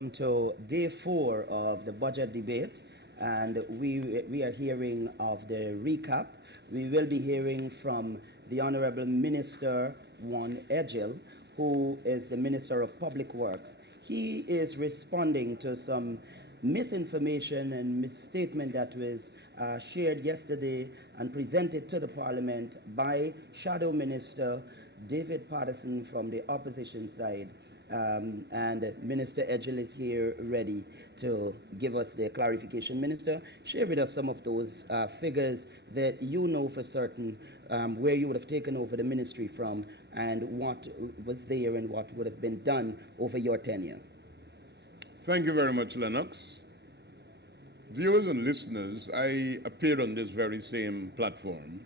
to day 4 of the budget debate, and we are hearing of the recap. We will be hearing from the Honorable Minister Edghill, who is the Minister of Public Works. He is responding to some misinformation and misstatement that was shared yesterday and presented to the Parliament by Shadow Minister David Patterson from the opposition side. And Minister Edghill is here ready to give us the clarification. Minister, share with us some of those figures that you know for certain, where you would have taken over the ministry from and what was there and what would have been done over your tenure. Thank you very much, Lennox. Viewers and listeners, I appeared on this very same platform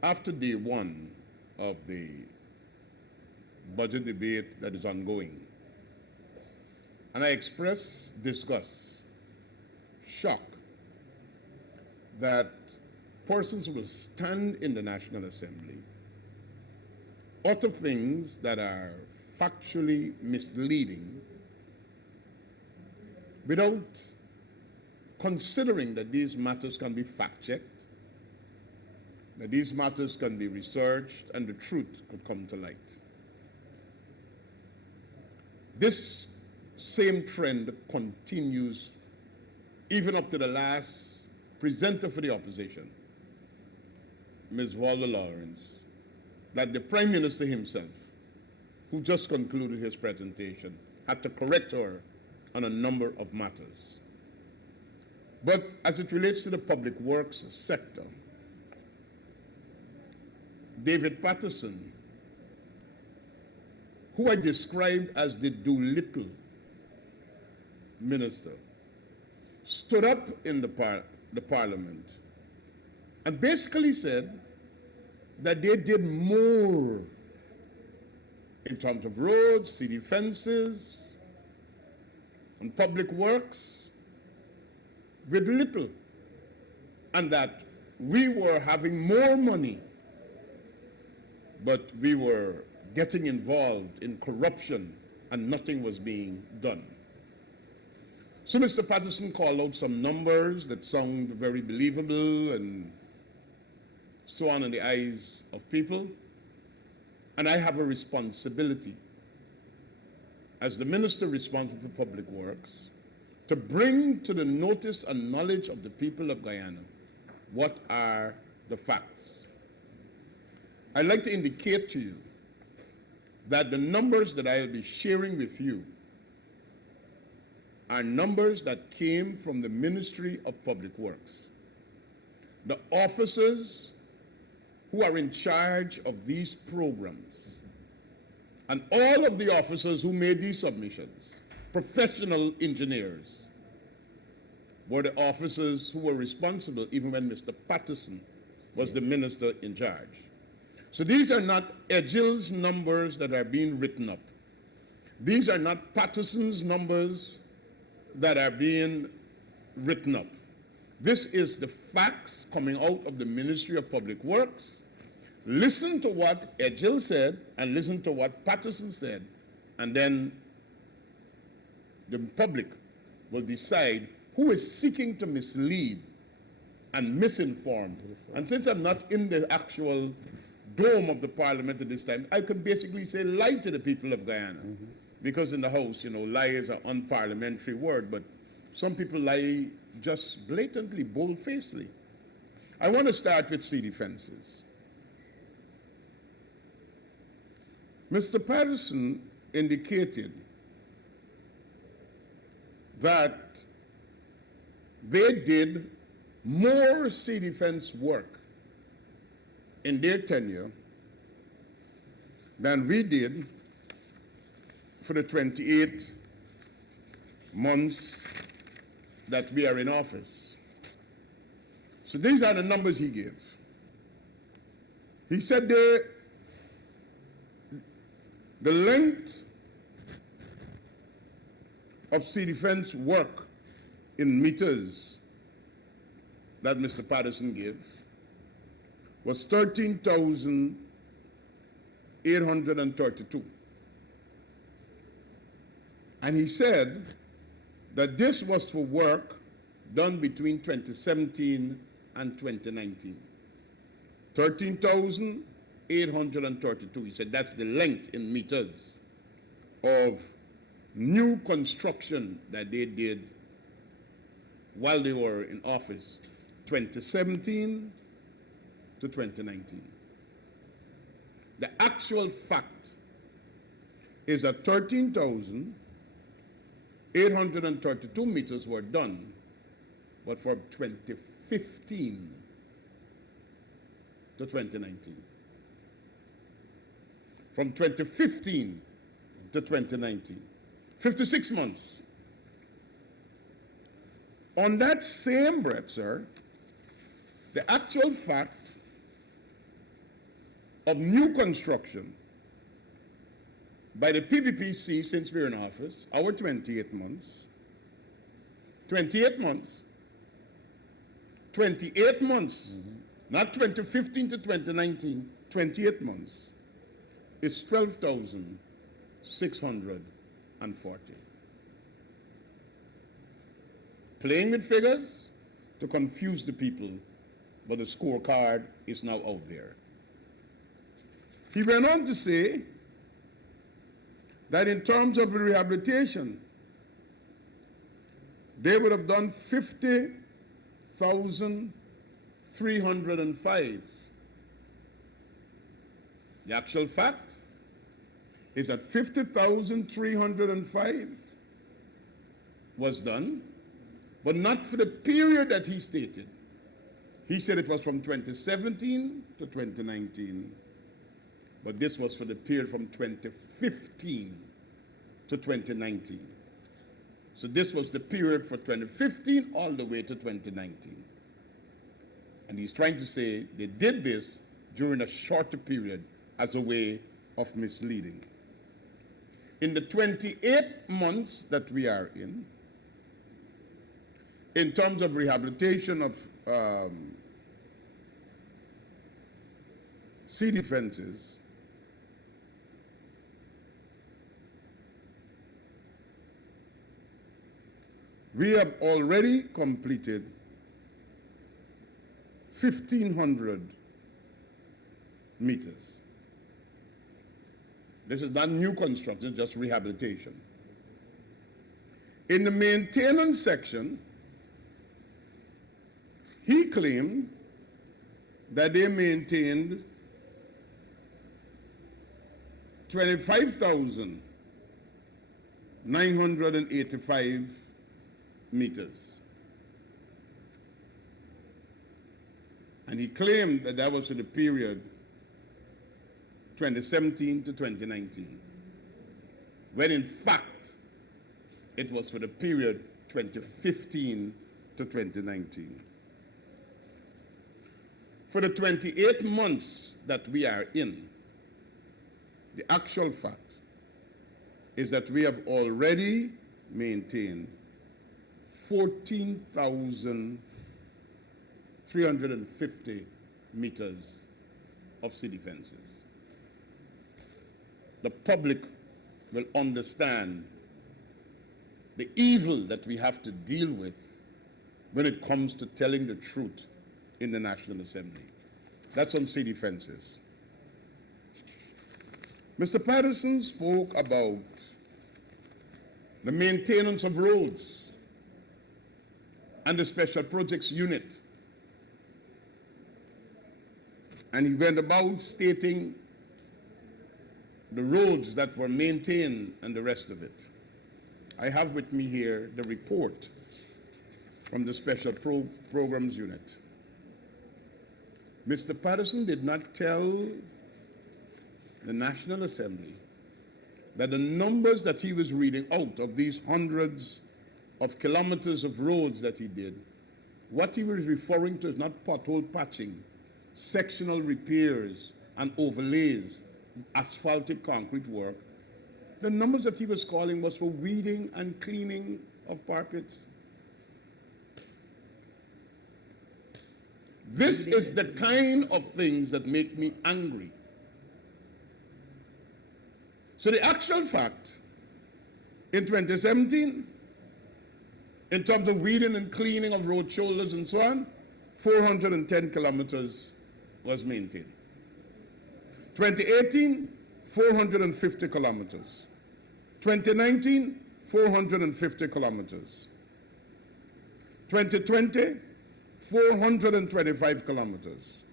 after day 1 of the budget debate that is ongoing. And I express disgust, shock, that persons will stand in the National Assembly, utter things that are factually misleading without considering that these matters can be fact-checked, that these matters can be researched, and the truth could come to light. This same trend continues even up to the last presenter for the opposition, Ms. Walter Lawrence, that the Prime Minister himself, who just concluded his presentation, had to correct her on a number of matters. But as it relates to the public works sector, David Patterson, who I described as the do-little minister, stood up in the parliament and basically said that they did more in terms of roads, city fences, and public works with little, and that we were having more money, but we were getting involved in corruption and nothing was being done. So Mr. Patterson called out some numbers that sound very believable and so on in the eyes of people. And I have a responsibility as the minister responsible for public works to bring to the notice and knowledge of the people of Guyana what are the facts. I'd like to indicate to you that the numbers that I'll be sharing with you are numbers that came from the Ministry of Public Works. The officers who are in charge of these programs and all of the officers who made these submissions, professional engineers, were the officers who were responsible even when Mr. Patterson was the minister in charge. So these are not Edghill's numbers that are being written up. These are not Patterson's numbers that are being written up. This is the facts coming out of the Ministry of Public Works. Listen to what Edghill said and listen to what Patterson said, and then the public will decide who is seeking to mislead and misinform. And since I'm not in the actual dome of the parliament at this time, I can basically say lie to the people of Guyana. Because in the House, you know, lie is an unparliamentary word, but some people lie just blatantly, bold-facedly. I want to start with city fences. Mr. Patterson indicated that they did more city fence work in their tenure than we did for the 28 months that we are in office. So these are the numbers he gave. He said the length of city fence work in meters that Mr. Patterson gave was 13,832. And he said that this was for work done between 2017 and 2019. 13,832. He said that's the length in meters of new construction that they did while they were in office, 2017 to 2019. The actual fact is that 13,832 meters were done, but for 2015 to 2019. From 2015 to 2019. 56 months. On that same breath, sir, the actual fact of new construction by the PPPC since we're in office, our 28 months, 28 months, 28 months, not 2015 to 2019, 28 months, is 12,640. Playing with figures to confuse the people, but the scorecard is now out there. He went on to say that in terms of rehabilitation, they would have done 50,305. The actual fact is that 50,305 was done, but not for the period that he stated. He said it was from 2017 to 2019, but this was for the period from 2015 to 2019. So this was the period for 2015 all the way to 2019. And he's trying to say they did this during a shorter period as a way of misleading. In the 28 months that we are in terms of rehabilitation of city fences, we have already completed 1,500 meters. This is not new construction, just rehabilitation. In the maintenance section, he claimed that they maintained 25,985 meters. And he claimed that that was for the period 2017 to 2019, when in fact it was for the period 2015 to 2019. For the 28 months that we are in, the actual fact is that we have already maintained 14,350 meters of city fences. The public will understand the evil that we have to deal with when it comes to telling the truth in the National Assembly. That's on city fences. Mr. Patterson spoke about the maintenance of roads and the Special Projects Unit. And he went about stating the roads that were maintained and the rest of it. I have with me here the report from the Special Programs Unit. Mr. Patterson did not tell the National Assembly that the numbers that he was reading out of these hundreds of kilometers of roads that he did, what he was referring to is not pothole patching, sectional repairs and overlays, asphaltic concrete work. The numbers that he was calling was for weeding and cleaning of parapets. This is the kind of things that make me angry. So the actual fact In 2017, in terms of weeding and cleaning of road shoulders and so on, 410 kilometers was maintained. 2018, 450 kilometers. 2019, 450 kilometers. 2020, 425 kilometers.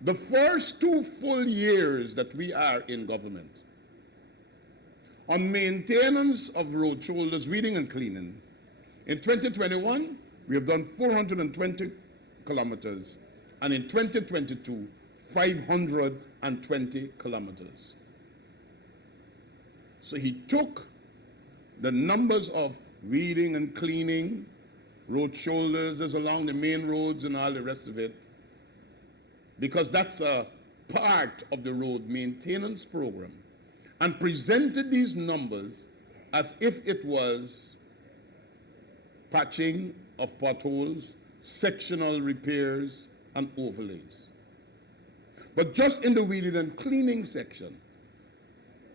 The first 2 full years that we are in government, on maintenance of road shoulders, weeding and cleaning, in 2021, we have done 420 kilometers, and in 2022, 520 kilometers. So he took the numbers of weeding and cleaning, road shoulders along the main roads and all the rest of it, because that's a part of the road maintenance program, and presented these numbers as if it was patching of potholes, sectional repairs, and overlays. But just in the weeding and cleaning section,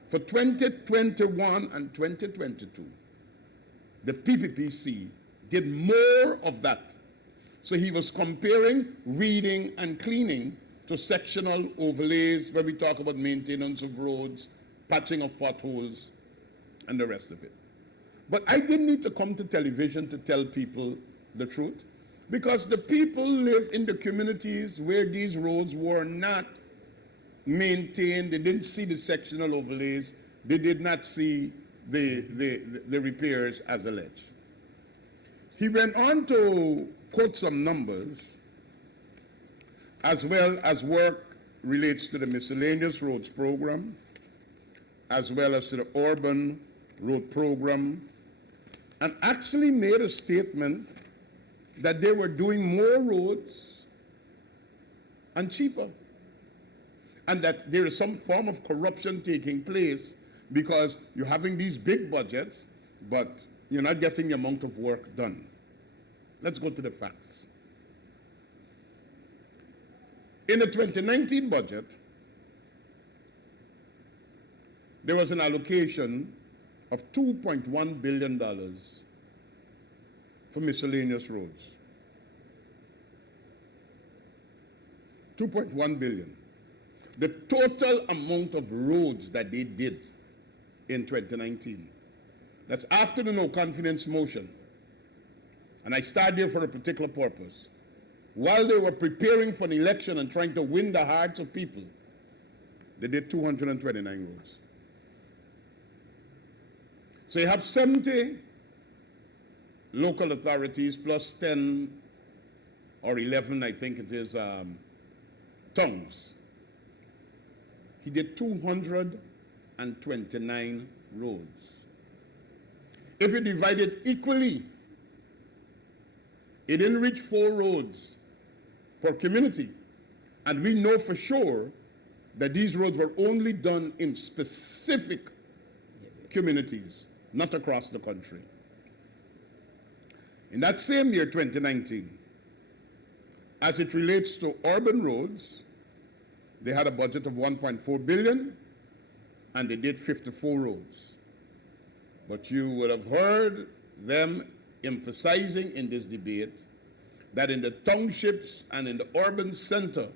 for 2021 and 2022, the PPPC did more of that. So he was comparing weeding and cleaning to sectional overlays, where we talk about maintenance of roads, patching of potholes, and the rest of it. But I didn't need to come to television to tell people the truth, because the people live in the communities where these roads were not maintained. They didn't see the sectional overlays. They did not see the repairs as alleged. He went on to quote some numbers, as well as work relates to the miscellaneous roads program, as well as to the urban road program, and actually made a statement that they were doing more roads and cheaper, and that there is some form of corruption taking place because you're having these big budgets, but you're not getting the amount of work done. Let's go to the facts. In the 2019 budget, there was an allocation of $2.1 billion for miscellaneous roads. $2.1 billion. The total amount of roads that they did in 2019. That's after the no confidence motion. And I started there for a particular purpose. While they were preparing for an election and trying to win the hearts of people, they did 229 roads. So you have 70 local authorities plus 10 or 11, I think it is, tongues. He did 229 roads. If you divide it equally, it didn't reach 4 roads per community. And we know for sure that these roads were only done in specific communities, not across the country. In that same year, 2019, as it relates to urban roads, they had a budget of $1.4 billion, and they did 54 roads. But you would have heard them emphasizing in this debate that in the townships and in the urban center,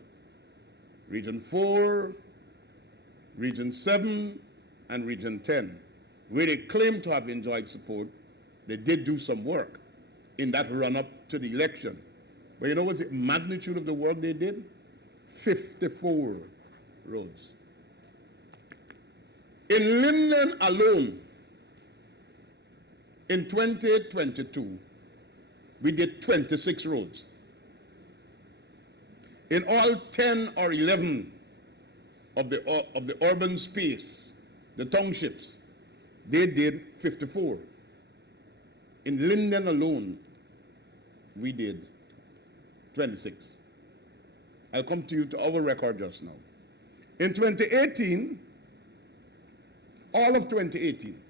Region 4, Region 7, and Region 10, where they claim to have enjoyed support, they did do some work in that run-up to the election. But you know what's the magnitude of the work they did? 54 roads. In Linden alone, in 2022, we did 26 roads. In all 10 or 11 of the urban space, the townships, they did 54. In Linden alone, we did 26. I'll come to you to our record just now. In 2018, all of 2018,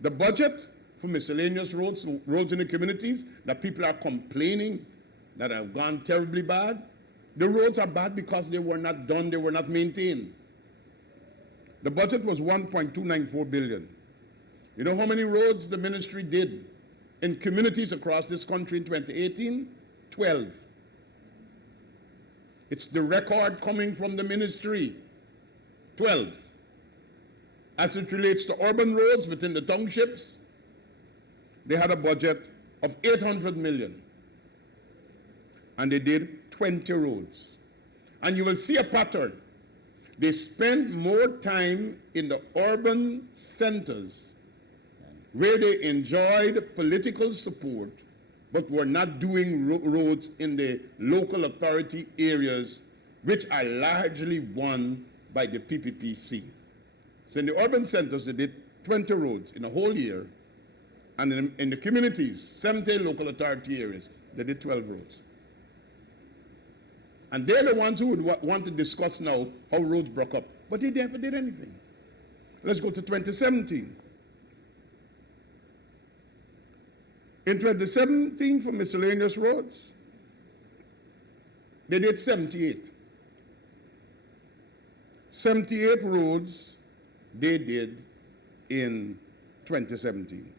the budget for miscellaneous roads, roads in the communities that people are complaining that have gone terribly bad, the roads are bad because they were not done, they were not maintained. The budget was 1.294 billion. You know how many roads the ministry did in communities across this country in 2018? 12. It's the record coming from the ministry. 12. As it relates to urban roads within the townships, they had a budget of 800 million. And they did 20 roads. And you will see a pattern. They spend more time in the urban centers where they enjoyed political support but were not doing roads in the local authority areas, which are largely won by the PPPC. So in the urban centers, they did 20 roads in a whole year, and in the communities, 70 local authority areas, they did 12 roads. And they're the ones who would want to discuss now how roads broke up. But they never did anything. Let's go to 2017. In 2017, for miscellaneous roads, they did 78. 78 roads they did in 2017.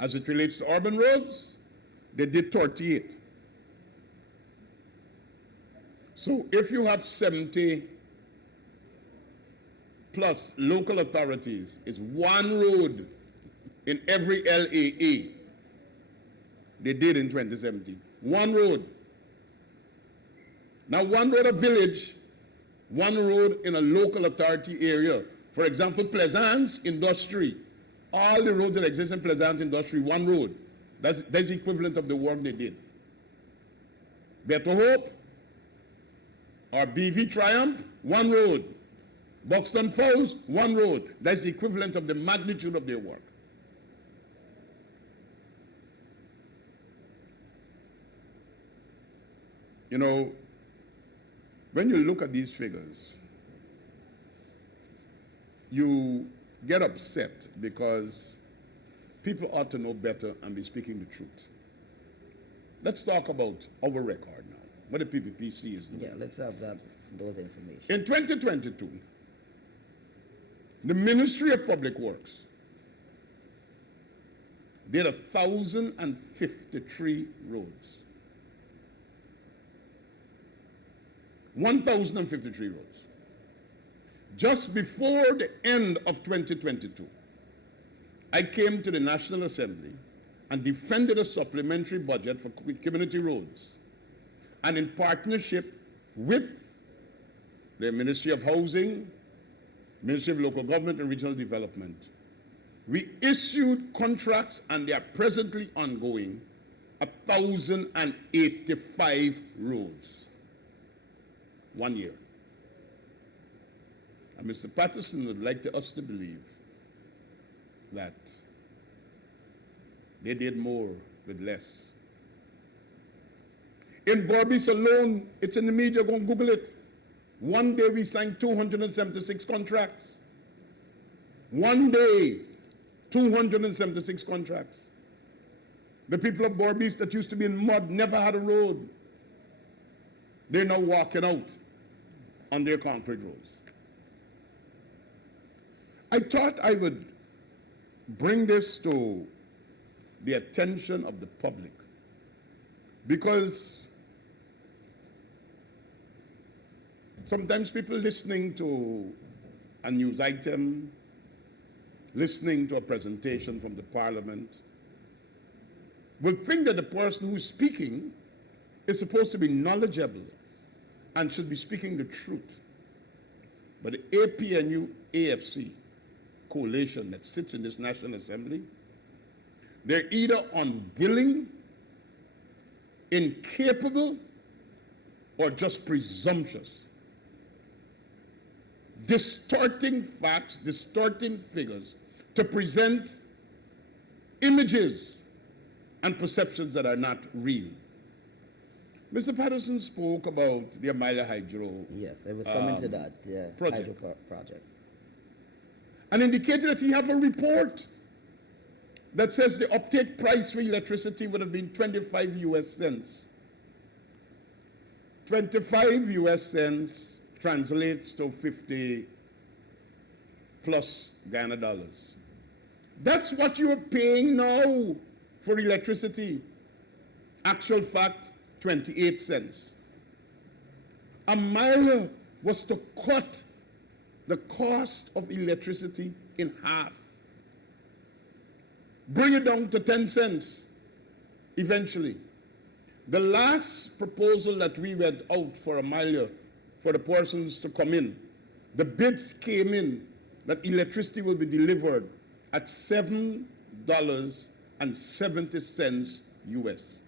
As it relates to urban roads, they did 38. So if you have 70 plus local authorities, it's one road in every LAA they did in 2017. One road. Now one road a village, one road in a local authority area. For example, Pleasance Industry. All the roads that exist in Pleasance Industry, one road. That's the equivalent of the work they did. Better Hope or BV Triumph, one road. Buxton Falls, one road. That's the equivalent of the magnitude of their work. You know, when you look at these figures, you get upset because people ought to know better and be speaking the truth. Let's talk about our record now, what the PPPC is doing. Yeah, let's have those information. In 2022, the Ministry of Public Works did 1,053 roads. 1,053 roads. Just before the end of 2022, I came to the National Assembly and defended a supplementary budget for community roads. And in partnership with the Ministry of Housing, Ministry of Local Government and Regional Development, we issued contracts, and they are presently ongoing, 1,085 roads. 1 year. And Mr. Patterson would like us to believe that they did more with less. In Berbice alone, it's in the media, go and Google it. One day we signed 276 contracts. One day, 276 contracts. The people of Berbice that used to be in mud never had a road. They're now walking out on their concrete roads. I thought I would bring this to the attention of the public because sometimes people listening to a news item, listening to a presentation from the Parliament, will think that the person who's speaking is supposed to be knowledgeable and should be speaking the truth. But the APNU-AFC coalition that sits in this National Assembly, they're either unwilling, incapable, or just presumptuous. Distorting facts, distorting figures to present images and perceptions that are not real. Mr. Patterson spoke about the Amalia Hydro. Yes, I was coming to that project. hydro project. And indicated that he have a report that says the uptake price for electricity would have been 25 US cents. 25 US cents translates to 50 plus Ghana dollars. That's what you're paying now for electricity. Actual fact, 28 cents. A mile was to cut the cost of electricity in half. Bring it down to 10 cents eventually. The last proposal that we went out for a mile for the persons to come in, the bids came in that electricity will be delivered at $7.70 US.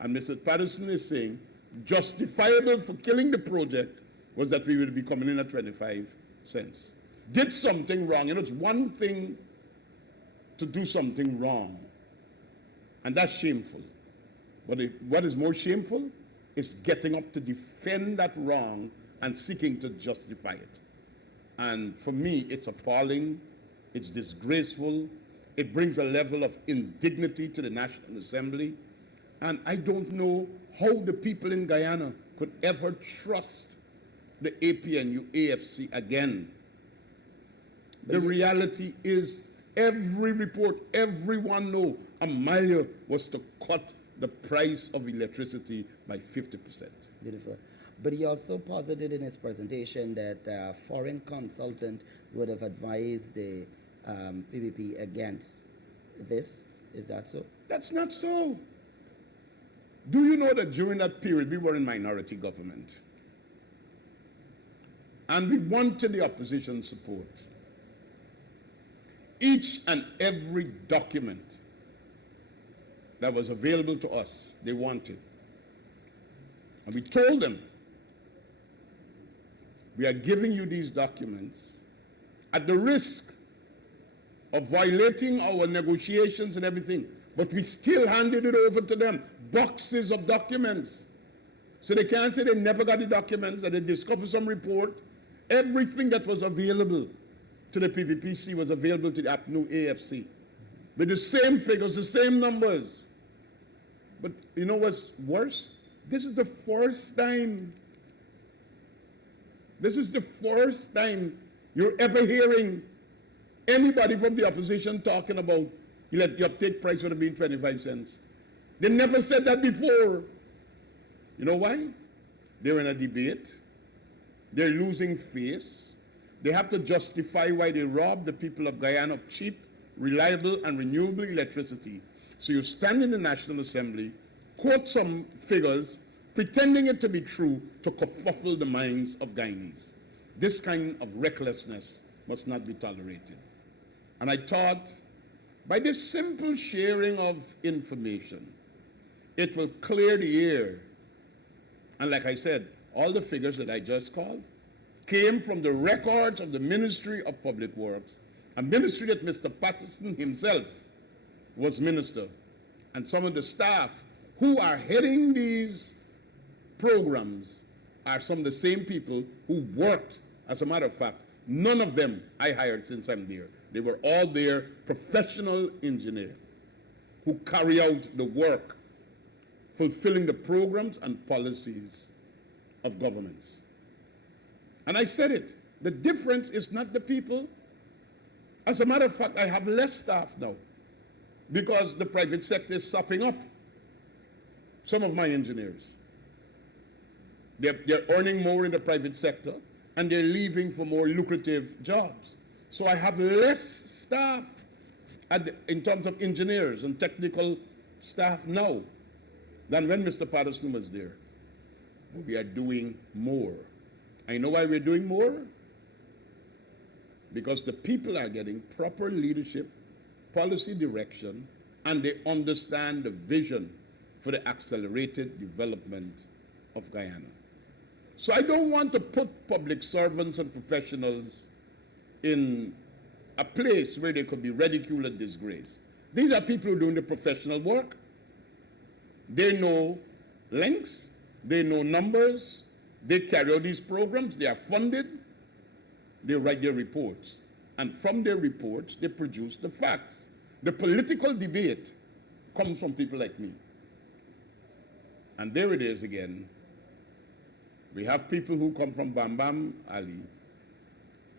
And Mr. Patterson is saying justifiable for killing the project was that we would be coming in at 25 cents. Did something wrong. You know, it's one thing to do something wrong, and that's shameful. But what is more shameful is getting up to defend that wrong and seeking to justify it. And for me, it's appalling, it's disgraceful, it brings a level of indignity to the National Assembly, and I don't know how the people in Guyana could ever trust the APNU AFC again. The reality is, every report, everyone knows Amalia was to cut the price of electricity by 50%. Beautiful. But he also posited in his presentation that a foreign consultant would have advised the PPP against this. Is that so? That's not so. Do you know that during that period we were in minority government? And we wanted the opposition support. Each and every document that was available to us, they wanted. And we told them, we are giving you these documents at the risk of violating our negotiations and everything, but we still handed it over to them, boxes of documents. So they can't say they never got the documents, that they discovered some report. Everything that was available to the PPPC was available to the APNU AFC. With the same figures, the same numbers. But you know what's worse? This is the first time you're ever hearing anybody from the opposition talking about the uptake price would have been 25 cents. They never said that before. You know why? They're in a debate. They're losing face. They have to justify why they robbed the people of Guyana of cheap, reliable, and renewable electricity. So you stand in the National Assembly, quote some figures, pretending it to be true to kerfuffle the minds of Guyanese. This kind of recklessness must not be tolerated. And I thought, by this simple sharing of information, it will clear the air. And like I said, all the figures that I just called came from the records of the Ministry of Public Works, a ministry that Mr. Patterson himself was minister. And some of the staff who are heading these programs are some of the same people who worked. As a matter of fact, none of them I hired since I'm there. They were all there, professional engineers who carry out the work, fulfilling the programs and policies of governments. And I said it, the difference is not the people. As a matter of fact, I have less staff now because the private sector is sopping up some of my engineers. They're earning more in the private sector and they're leaving for more lucrative jobs. So I have less staff in terms of engineers and technical staff now than when Mr. Patterson was there. But we are doing more. I know why we're doing more. Because the people are getting proper leadership, policy direction, and they understand the vision for the accelerated development of Guyana. So I don't want to put public servants and professionals in a place where they could be ridiculed and disgraced. These are people who are doing the professional work. They know lengths, they know numbers, they carry out these programs, they are funded, they write their reports. And from their reports, they produce the facts. The political debate comes from people like me. And there it is again. We have people who come from Bam Bam Ali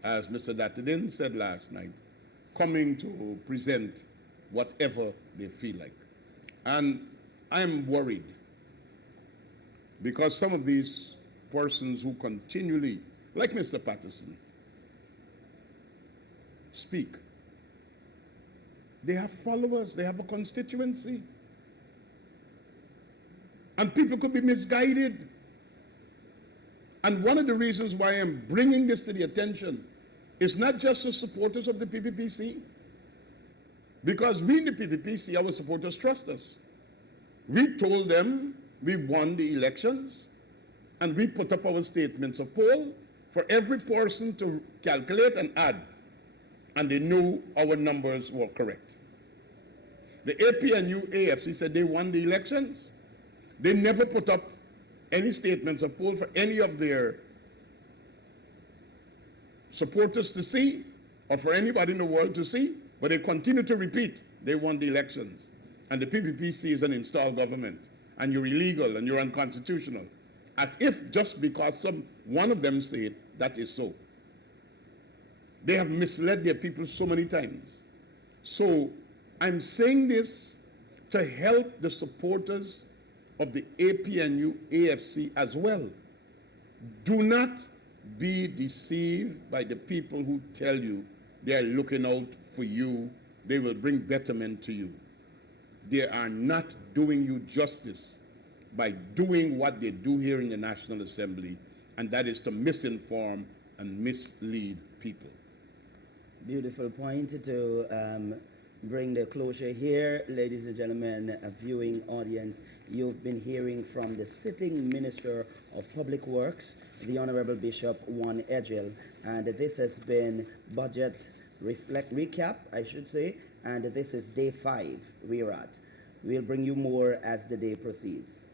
as Mr. Datadin said last night, coming to present whatever they feel like. And I'm worried because some of these persons who continually, like Mr. Patterson, speak, they have followers, they have a constituency. And people could be misguided. And one of the reasons why I'm bringing this to the attention is not just the supporters of the PPPC, because we in the PPPC, our supporters trust us. We told them we won the elections, and we put up our statements of poll for every person to calculate and add, and they knew our numbers were correct. The APNU AFC said they won the elections. They never put up any statements of poll for any of their supporters to see, or for anybody in the world to see, but they continue to repeat they won the elections. And the PPPC is an installed government, and you're illegal and you're unconstitutional, as if just because one of them say it, that is so. They have misled their people so many times. So I'm saying this to help the supporters of the APNU AFC as well. Do not be deceived by the people who tell you they are looking out for you, they will bring betterment to you. They are not doing you justice by doing what they do here in the National Assembly, and that is to misinform and mislead people. Beautiful point to bring the closure here. Ladies and gentlemen, a viewing audience, you've been hearing from the sitting Minister of Public Works, the Honorable Bishop Edghill, and this has been budget recap, I should say, and this is day 5 we're at. We'll bring you more as the day proceeds.